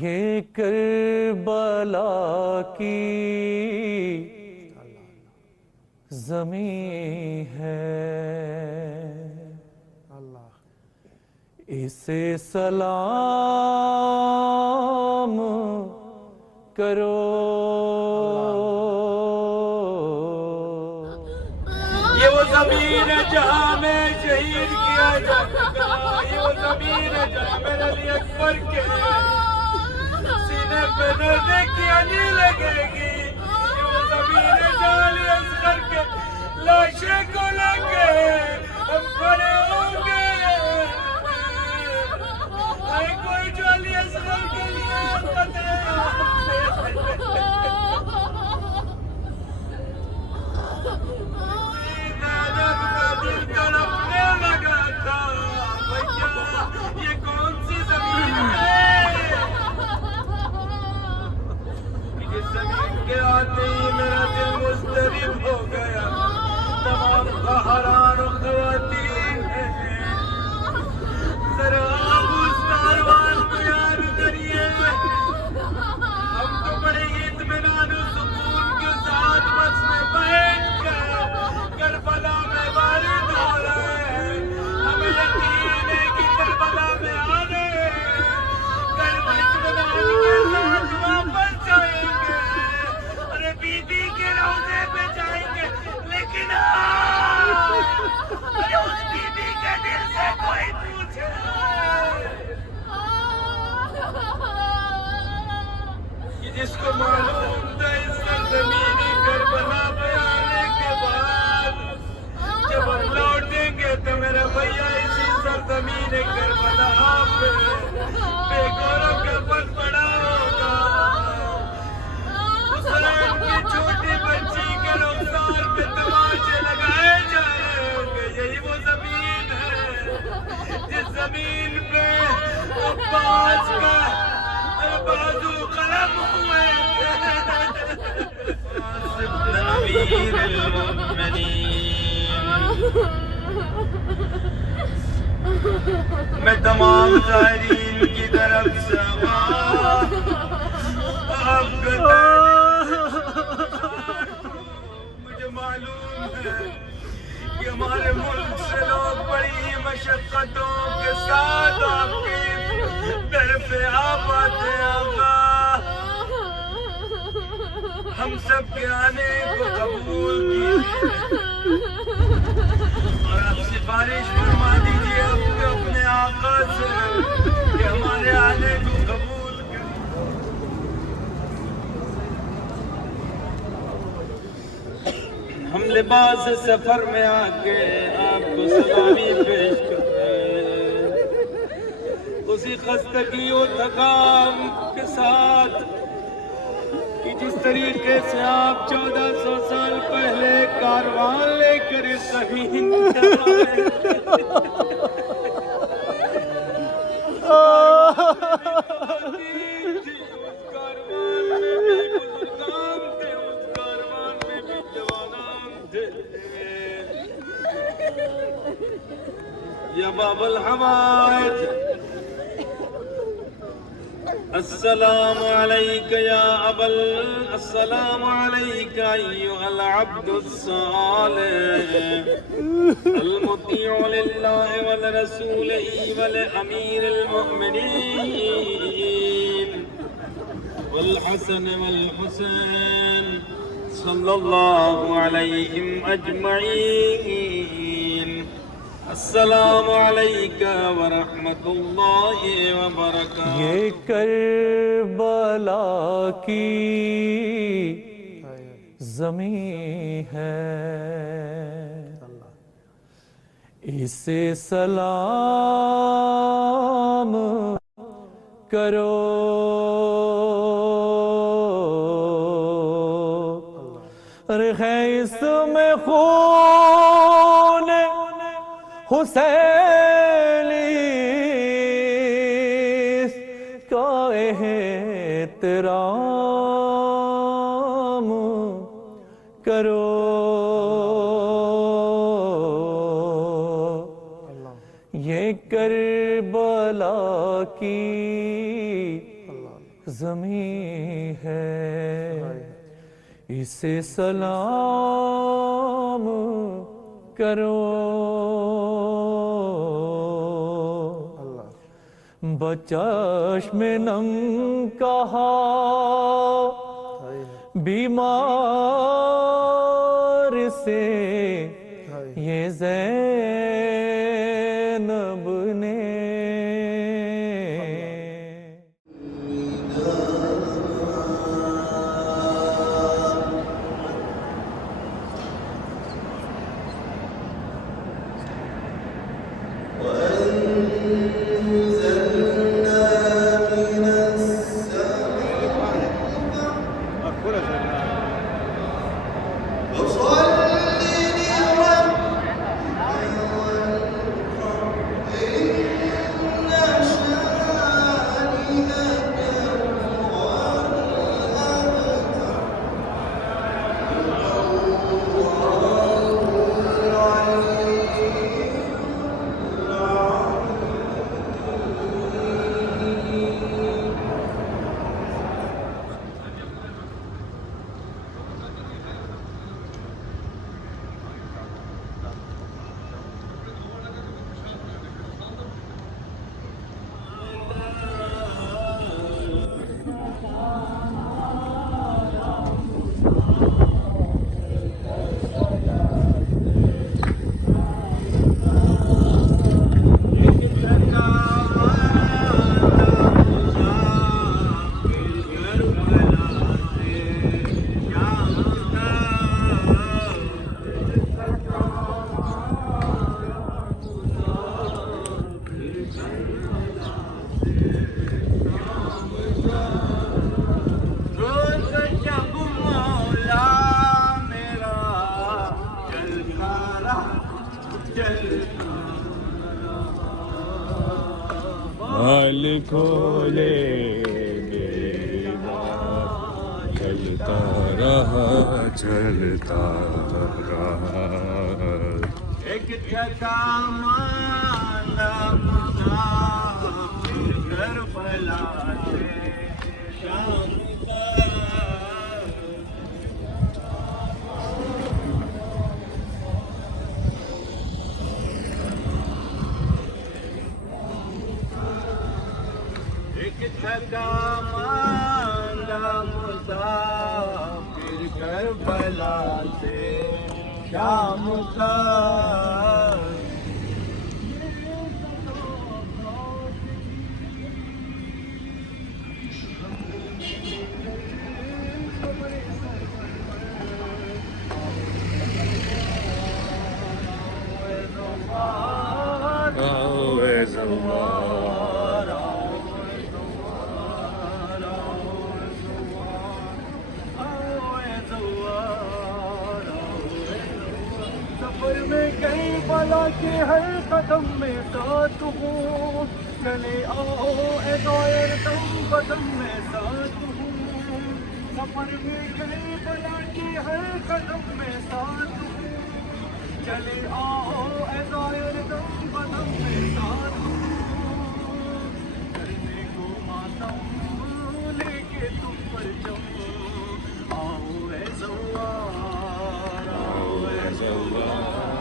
یہ کربلا کی زمین ہے، اسے سلام کرو۔ یہ وہ زمین ہے جہاں میں شہید کیا جاتا، یہ وہ زمین ہے جہاں میرے لیے اکبر کے سینے پہ روزے کی علی لگے گی، یہ وہ زمین ہے جہاں علی اصغر کے لاشیں کو لے کے ہم کھڑے ہوں گے۔ ہے کوئی جو علی اصغر کے لیے قدرے دل تڑپنے لگا تھا، بھیا یہ کون سی زمین ہے؟ اس زمین کے آتے ہی میرا دل مضطرب ہو گیا۔ تمام خواہران و خواتین ہیں، ذرا آپ اس کاروان کو یاد کریے۔ ہم تو بڑے اطمینان و سکون کے ساتھ بس میں بیٹھ کر کربلا میں وارد ہو رہے ہیں۔ ہمیں یقین ہے کہ کربلا میں آ رہے ہیں، کربلا اطمینان کے ساتھ واپس جائیں گے، ارے بی بی کے روضے پہ جائیں گے، لیکن ارے اس بی بی کے دل سے کوئی پوچھے کہ جس کو معلوم تھا اس سرزمین کربلا پہ آنے کے بعد جب ہم لوٹیں گے تو میرا بھیا اسی سرزمین کربلا پہ بے گورو کا پن پڑا ہوگا۔ حسین کی چھوٹی بچی کے رخسار پہ تماچے لگائے جا رہے ہوں گے۔ یہی وہ زمین ہے جس زمین پہ عباس کا بازو قلم ہوئے تھے۔ امیر المؤمنین، میں تمام زائرین کی طرف سے آپ کا مجھے معلوم ہے کہ ہمارے ملک سے لوگ بڑی ہی مشقتوں کے ساتھ آپ کی در پہ آ پاتے ہیں آقا۔ ہم سب کے آنے کو قبول کیجیے اور آپ سفارش فرما دیجیے اپنے آقا سے کہ ہمارے آنے کو قبول کریں۔ ہم لباس سفر میں آ کے آپ کو سلامی پیش کرتے ہیں، اسی خستگی و تھکام کے ساتھ کہ جس طریقے سے آپ 1400 سال پہلے کاروان لے کر اس زمین پر آئے تھے۔ اس کاروان میں بھی بزرگان تھے، اس کاروان میں بھی جوانان تھے۔ یا باب الحوائج، السلام علیک یا السلام علیک ایھا العبد الصالح المطیع للہ والرسول والامیر المؤمنین والحسن والحسین صلی اللہ علیہم اجمعین۔ السلام علیکم ورحمۃ اللہ وبرکاتہ۔ یہ کربلا کی زمین ہے، اسے سلام کرو۔ ارے ہے اس میں خون حسینی، اس کا احترام کرو۔ یہ کربلا کی زمین ہے اسے سلام کرو بچشم نم کہا بیمار سے یہ زینب نے حال کھولے چلتا رہا ایک جگہ مانا مسافر کربلا سے شام جگہ مانگا مسافر کربلا سے شام کا کربلا کے ہر قدم میں ساتھ ہوں چلے آؤ اے دائر دم قدم میں ساتھ ہوں سفر میں کربلا کے ہر قدم میں ساتھ ہوں چلے آؤ اے دائر دم قدم میں ساتھ ہوں کرنے کو ماتم لے کے تم پر جاؤ آؤ اے زوار آؤ اے زوار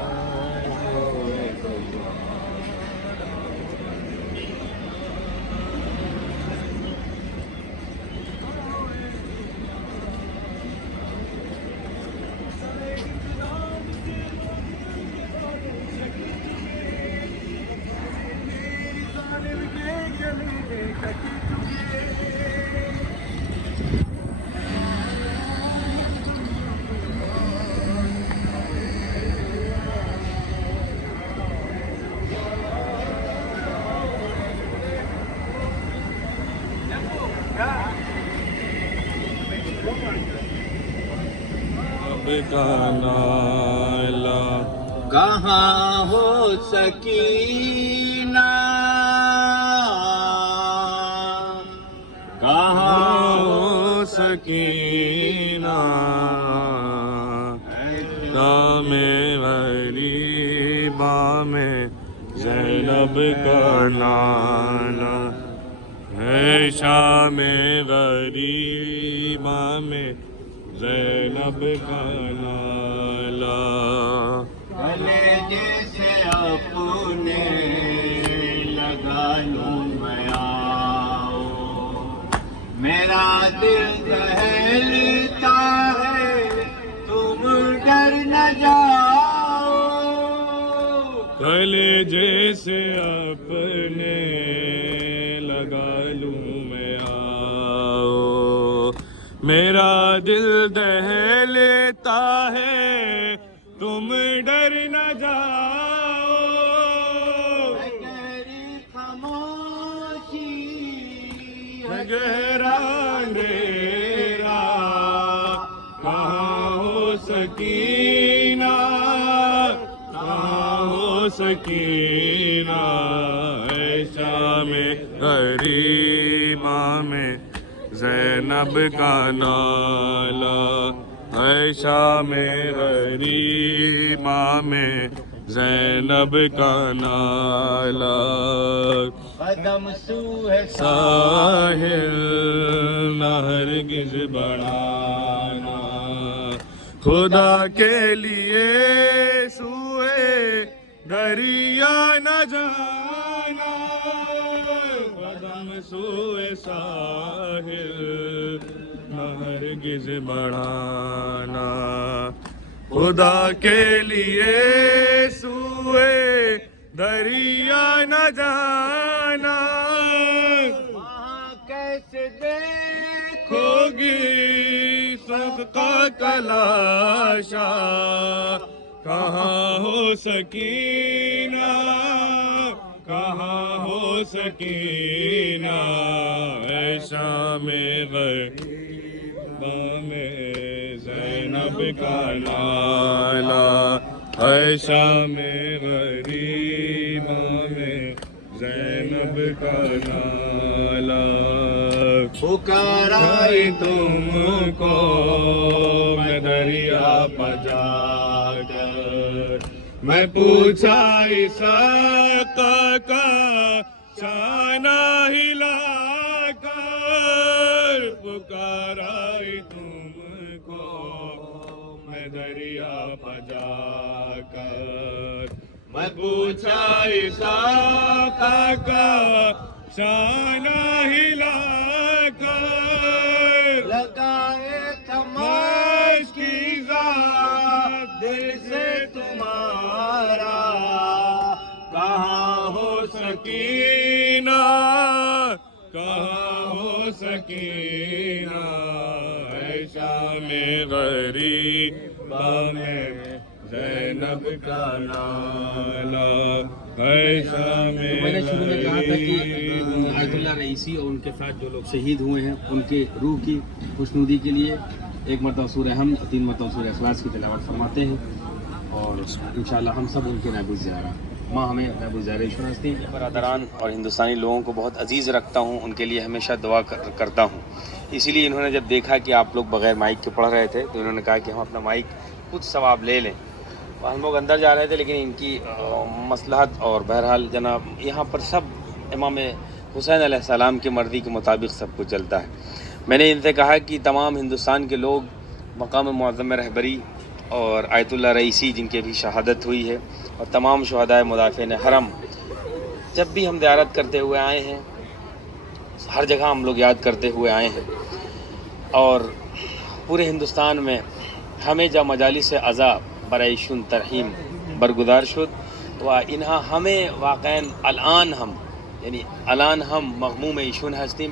کہاں ہو سکینہ کہاں ہو سکینہ نام غریبہ میں زینب کا نانا ہے اے شام غریبہ میں زینب کا نالا بھلے جیسے اپنے لگا لوں میں آؤ میرا دل دہلتا ہے تم ڈر نہ جاؤ کلے جیسے اپنے لگا لوں میں آؤ میرا دل دہلتا ہے تم ڈر نہ جاؤ گہری خاموشی گہرا اندھیرا کہاں ہو سکینہ کہاں ہو سکینہ اے شام غریبہ میں زینب کا نالا اے شام غریبہ میں زینب کا نالا قدم سو ہے ساحل نہ ہرگز بڑھانا خدا کے لیے سوئے دریا نہ جانا قدم سوئے ساحل نہ ہرگز بڑھانا خدا کے لیے سوئے دریا نہ جانا وہاں کیسے دیکھو ہوگی صدقہ کلاشا کہاں ہو سکینہ کہاں ہو سکینہ اے شام غریبہ میں زینب کا نالا اے شام غریبہ میں زینب کا نالا پکارائے تم کو میں دریا پجا کر میں پوچھا اسحاق کا شانہ ہلا کر پکارا تم کو میں دریا پجا کر میں پوچھا اسحاق کا شانہ ہلا کر لگائے تماش کی ذات دل سے تمہارا کہاں ہو سکینہ کہاں ہو سکینہ اے شام غریبہ میں زینب کا نالا اے شام میں نے شروع میں کہا تھا کہ آیت اللہ رئیسی اور ان کے ساتھ جو لوگ شہید ہوئے ہیں ان کے روح کی خوشنودی کے لیے ایک مرتبہ سورہ حمد اور 3 مرتبہ سورہ اخلاص کی تلاوت فرماتے ہیں اور انشاءاللہ ہم سب ان کے نائب الزیارہ ماں ہمیں نائب الزیارہ شناستی ہیں. برادران اور ہندوستانی لوگوں کو بہت عزیز رکھتا ہوں, ان کے لیے ہمیشہ دعا کرتا ہوں. اسی لیے انہوں نے جب دیکھا کہ آپ لوگ بغیر مائک کے پڑھ رہے تھے تو انہوں نے کہا کہ ہم اپنا مائک کچھ ثواب لے لیں. ہم لوگ اندر جا رہے تھے لیکن ان کی مصلحت اور بہرحال جناب یہاں پر سب امام حسین علیہ السلام کی مرضی کے مطابق سب کچھ چلتا ہے. میں نے ان سے کہا کہ تمام ہندوستان کے لوگ مقام معظم رہبری اور آیت اللہ رئیسی جن کی بھی شہادت ہوئی ہے اور تمام شہدائے مدافعین حرم جب بھی ہم زیارت کرتے ہوئے آئے ہیں, ہر جگہ ہم لوگ یاد کرتے ہوئے آئے ہیں اور پورے ہندوستان میں ہمیں جا مجالس عزا برائے شن ترحیم برگزار شد و انہا ہمیں واقعاً الان ہم مغموم ایشون ہستیم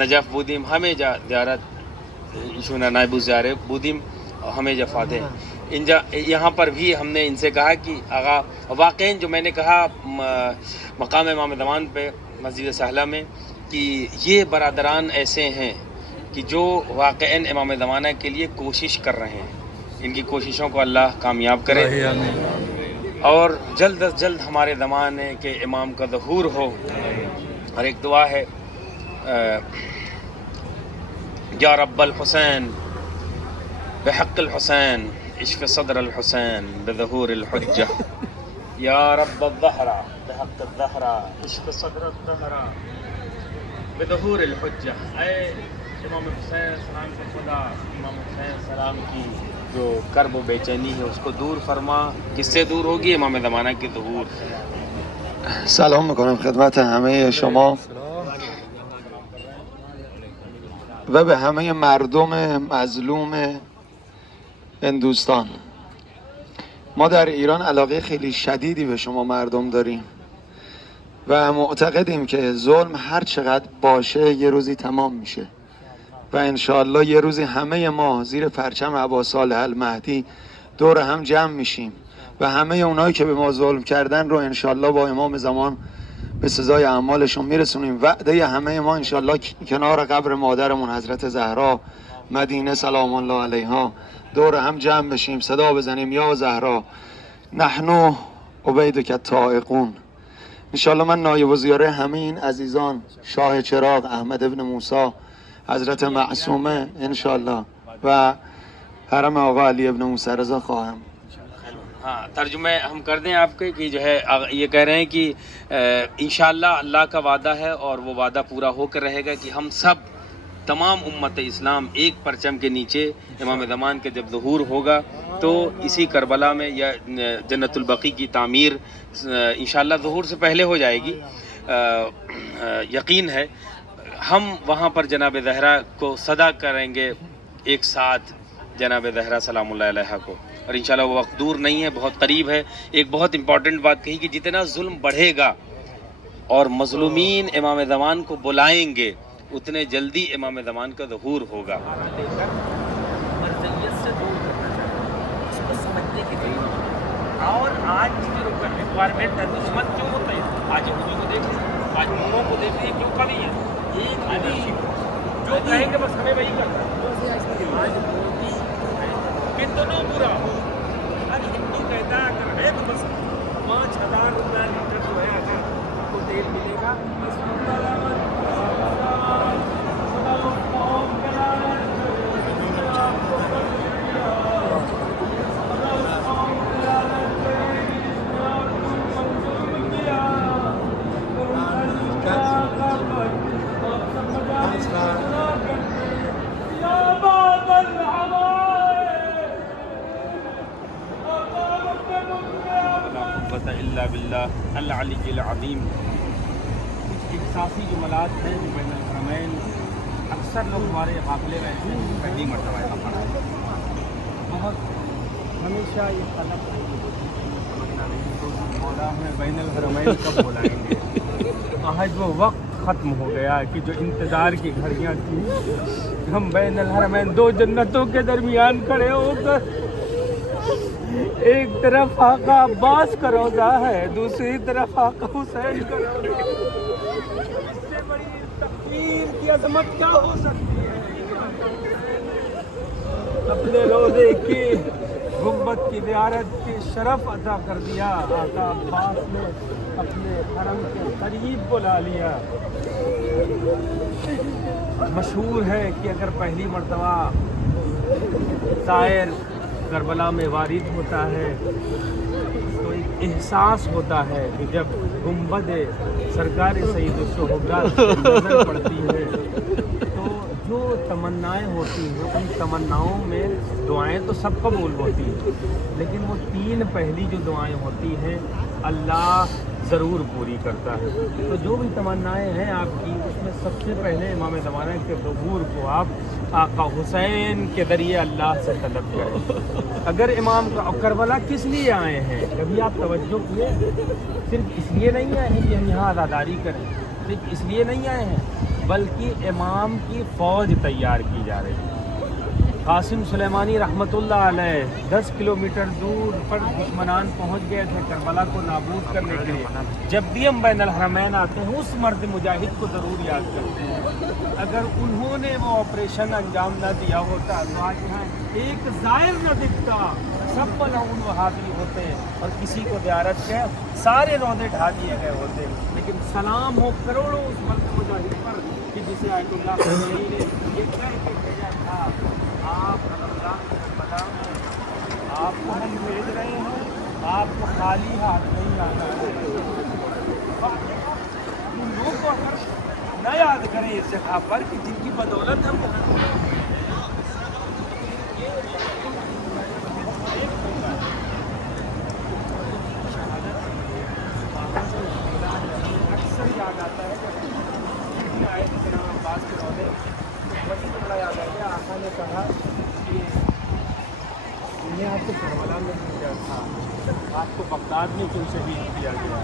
نجف بودیم ہمیں جا زیارت ایشون نائب الزیارہ بودیم اور ہمیں جا فاتح یہاں پر بھی ہم نے ان سے کہا کہ آغا واقعاً جو میں نے کہا مقام امام زمان پہ مسجد سہلہ میں کہ یہ برادران ایسے ہیں کہ جو واقعاً امام زمانہ کے لیے کوشش کر رہے ہیں. ان کی کوششوں کو اللہ کامیاب کرے اور جلد از جلد ہمارے زمانے کے امام کا ظہور ہو. اور ایک دعا ہے یا رب الحسین بحق الحسین اشف صدر الحسین بظہور الحجہ یا رب الظہرہ بحق الظہرہ اشف صدر الظہرہ بظہور الحجہ، اے امام حسین سلام کو خدا امام حسین سلام کی جو کرب و بے چینی ہے اس کو دور فرما. کس سے دور ہوگی؟ امام زمانہ کی ظہور. سلام میکنم خدمت همه شما و به همه مردم مظلوم هندوستان. ما در ایران علاقه خیلی شدیدی به شما مردم داریم و معتقدیم که ظلم هر چقدر باشه یه روزی تمام میشه و انشاءالله یه روزی همه ما زیر پرچم ابا صالح المهدی دور هم جمع میشیم و همه اونایی که به ما ظلم کردن رو انشاءالله با امام زمان به سزای اعمالشون میرسونیم. وعده همه ما انشاءالله کنار قبر مادرمون حضرت زهرا مدینه سلام الله علیها دور هم جمع بشیم، صدا بزنیم یا زهرا نحن عبیدک الطائقون. انشاءالله من نایب الزیاره همه این عزیزان، شاه چراغ احمد ابن موسی، حضرت معصومه انشاءالله و حرم آقا علی ابن موسی رضا خواهم. ہاں ترجمہ ہم کر دیں آپ کے کہ جو ہے یہ کہہ رہے ہیں کہ انشاءاللہ اللہ کا وعدہ ہے اور وہ وعدہ پورا ہو کر رہے گا کہ ہم سب تمام امت اسلام ایک پرچم کے نیچے امام زمان کے جب ظہور ہوگا تو اسی کربلا میں یا جنت البقیع کی تعمیر انشاءاللہ ظہور سے پہلے ہو جائے گی. یقین ہے ہم وہاں پر جناب زہرا کو صدا کریں گے ایک ساتھ جناب زہرا سلام اللہ علیہ کو، اور انشاءاللہ وہ وقت دور نہیں ہے، بہت قریب ہے. ایک بہت امپورٹنٹ بات کہی کہ جتنا ظلم بڑھے گا اور مظلومین امام زمان کو بلائیں گے اتنے جلدی امام زمان کا ظہور ہوگا. اور آج کی جو ریکوائرمنٹ ہے دشمن کیوں ہوتا ہے؟ آج اردو کو دیکھ لیں، آج مونگوں کو دیکھ لیں، کیوں کمی ہے؟ ایک علی جو کہیں گے بس ہمیں وہی کرنا ہے. آج مودی کتنا برا ہو، ہر ہندو کہتا ہے اگر ہے تو بس 5000 روپیہ لیٹر جو ہے اگر آپ کو تیل ملے گا بس الا باللہ العلی العظیم. کچھ احساسی جملات ہیں جو بین الحرمین اکثر لوگ ہمارے قافلے میں ایسے پہلی مرتبہ یہاں پڑھا ہے. بہت ہمیشہ یہ طلب مولا ہمیں بین الحرمین کب بلائیں گے. آج وہ وقت ختم ہو گیا کہ جو انتظار کی گھڑیاں تھیں، ہم بین الحرمین دو جنتوں کے درمیان کھڑے ہو کر ایک طرف آقا عباس کا روضہ ہے، دوسری طرف آقا حسین کا روضہ ہے. اس سے بڑی تقدیر کی عظمت کیا ہو سکتی ہے؟ اپنے روضے کی گنبد کی زیارت کی شرف عطا کر دیا. آقا عباس نے اپنے حرم کے قریب بلا لیا. مشہور ہے کہ اگر پہلی مرتبہ زائر کربلا میں وارد ہوتا ہے تو ایک احساس ہوتا ہے کہ جب گنبد سرکار سید الشہداء نظر پڑتی ہے تو جو تمنائیں ہوتی ہیں ان تمناؤں میں دعائیں تو سب قبول ہوتی ہیں، لیکن وہ 3 پہلی جو دعائیں ہوتی ہیں اللہ ضرور پوری کرتا ہے. تو جو بھی تمنائیں ہیں آپ کی اس میں سب سے پہلے امام زمانہ کے ظہور کو آپ آقا حسین کے ذریعے اللہ سے طلب کریں. اگر امام کربلا کس لیے آئے ہیں کبھی آپ توجہ کیے؟ صرف اس لیے نہیں آئے ہیں کہ ہم یہاں عزاداری کریں، صرف اس لیے نہیں آئے ہیں بلکہ امام کی فوج تیار کی جا رہی ہے. قاسم سلیمانی رحمۃ اللہ علیہ 10 کلومیٹر دور پر دشمنان پہنچ گئے تھے کربلا کو نابود کرنے کے لیے. جب بھی ہم بین الحرمین آتے ہیں اس مرد مجاہد کو ضرور یاد کرتے ہیں. اگر انہوں نے وہ آپریشن انجام نہ دیا ہوتا تو آج یہاں ایک زائر نہ دکھتا، سب ملعون وہابی ہوتے اور کسی کو زیارت کے سارے روزے ڈھا دیے گئے ہوتے. لیکن سلام ہو کروڑوں اس مرد مجاہد پر کہ جسے آیت اللہ خمینی نے یہ کہہ کے بھیجا تھا آپ رمضان کربلا میں آپ کو ہم بھیج رہے ہیں، آپ کو خالی ہاتھ نہیں آنا ہے. نہ یاد کریں اس جگہ پر کہ جن کی بدولت ہم اکثر یاد آتا ہے جب آئے تھے سلام عباس کے روزے وہی بڑا یاد آیا کہ آقا نے کہا کہ دنیا آپ کو کربلا میں بھیجا تھا، آپ کو بغداد میں کیوں شہید کیا گیا،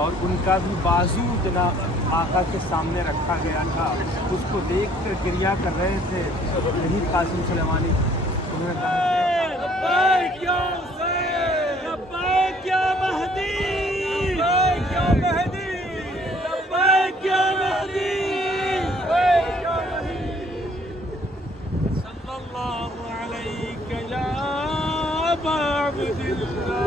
اور ان کا بھی بازو جناب آقا کے سامنے رکھا گیا تھا، اس کو دیکھ کر گریہ کر رہے تھے شہید قاسم سلیمانی۔ انہوں نے کہا لبیک یا حسین، لبیک یا مہدی، لبیک یا مہدی، لبیک یا مہدی، لبیک یا مہدی، صلی اللہ علیہ یا ابا عبداللہ۔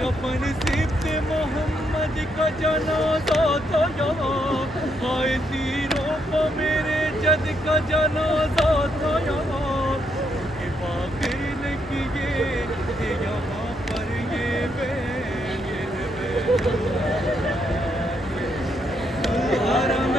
کفن سبت محمد کا جنازہ تھا یہاں، آئے تیروں کو میرے جد کا جنازہ تھا یہاں، کہ باقر نے کیے تھے یہاں پر یہ حرم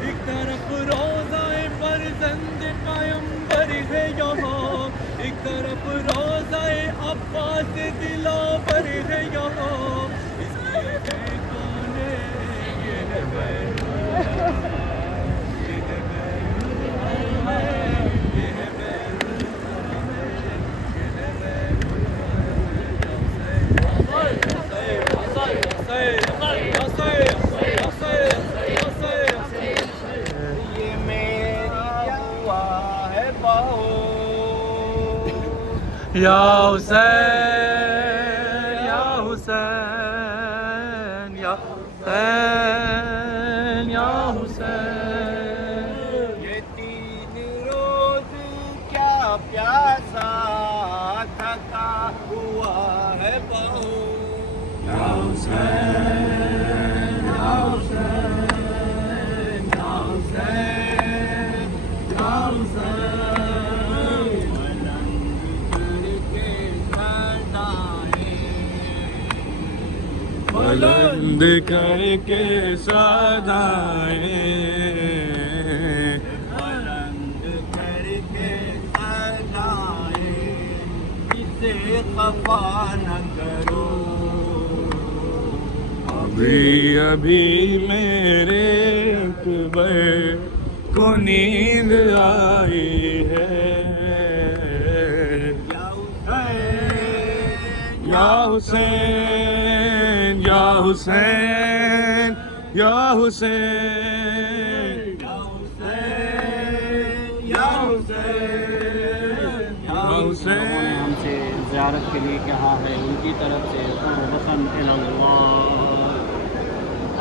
ایک طرف روضہ فرزند پیمبر ہے یہاں، ایک طرف روضہ عباس دلاور ہے یہاں، اس لیے ہے کون یہ ہے بیت اللہ، یہ ہے بیت الحرم، یہ ہے بیت الحرم، یہ ہے بیت یا حسین یا حسین یا حسین یا حسین، یہ تین روز کیا پیاسا تھکا ہوا ہے بہو، یا حسین یا حسین یا حسین یا حسین، بلند کر کے صدائیں، بلند کر کے صدائیں، اسے خفا نہ کرو، ابھی ابھی میرے اکبر کو نیند آئی ہے، یا حسین یا حسین یا حسین یا حسین، ہم سے زیارت کے لیے کہا ہے، ان کی طرف سے قربتاً الی اللہ۔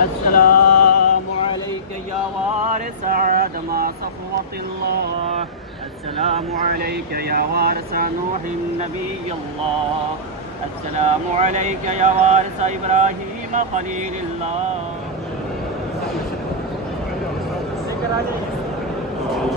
السلام علیک یا وارث آدم صفوۃ اللہ، السلام علیک یا وارث نوح نبی اللہ، السلام علیک یا وارث ابراہیم خلیل اللہ۔ اور